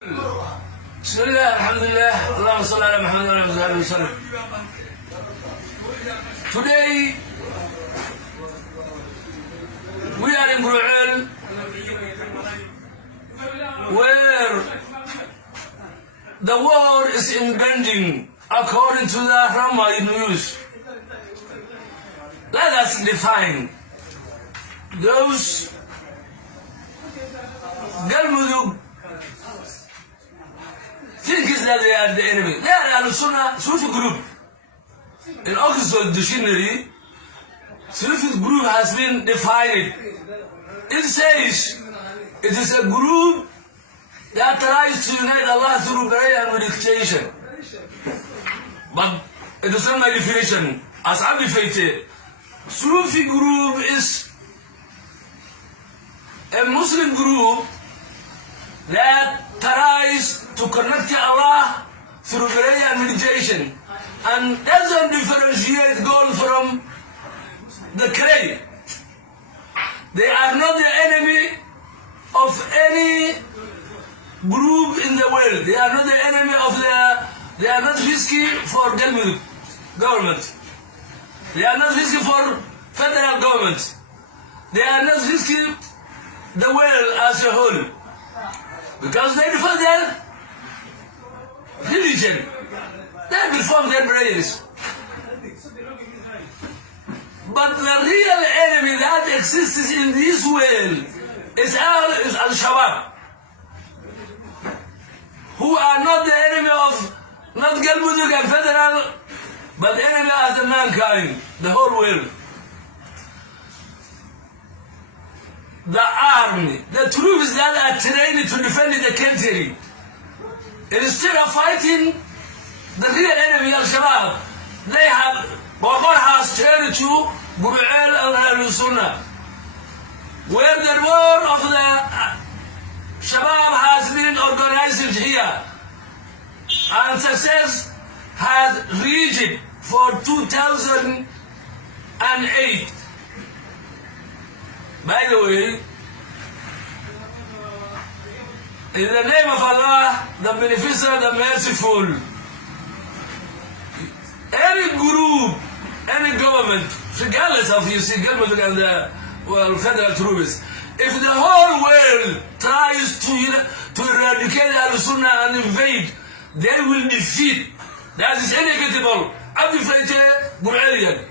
بسم الله الحمد لله اللهم صل على محمد وعلى اله وسلم. Today we are in Bruel where the war is impending according to the Rama news. Let us define those Galmudug think that they are the enemy. They are a Sufi group. In Oxford Dictionary, Sufi group has been defined. It says it is a group that tries to unite Allah through prayer and meditation. But it is not my definition. As I define Sufi group is a Muslim group that tries to connect to Allah through prayer and meditation and doesn't differentiate gold from the clay. They are not the enemy of any group in the world. They are not the enemy of they are not risky for government. They are not risky for federal government. They are not risky the world as a whole. Because they defend their religion. They perform their prayers. But the real enemy that exists in this world is Al-Shabaab, who are not the enemy of not Galmudug and federal, but the enemy of the mankind, the whole world. The army, the troops that are trained to defend the country, instead of fighting the real enemy, Al-Shabaab, they have, Baqar has trained to Bruel al-Sunnah, where the war of the Shabaab has been organized here, and success has reached for 2008. By the way, in the name of Allah, the Beneficent, the Merciful, any group, any government, regardless of Galmudug and the federal troops, if the whole world tries to eradicate Al-Sunnah and invade, they will defeat. That is inevitable. Abifayte Bu'aliyan.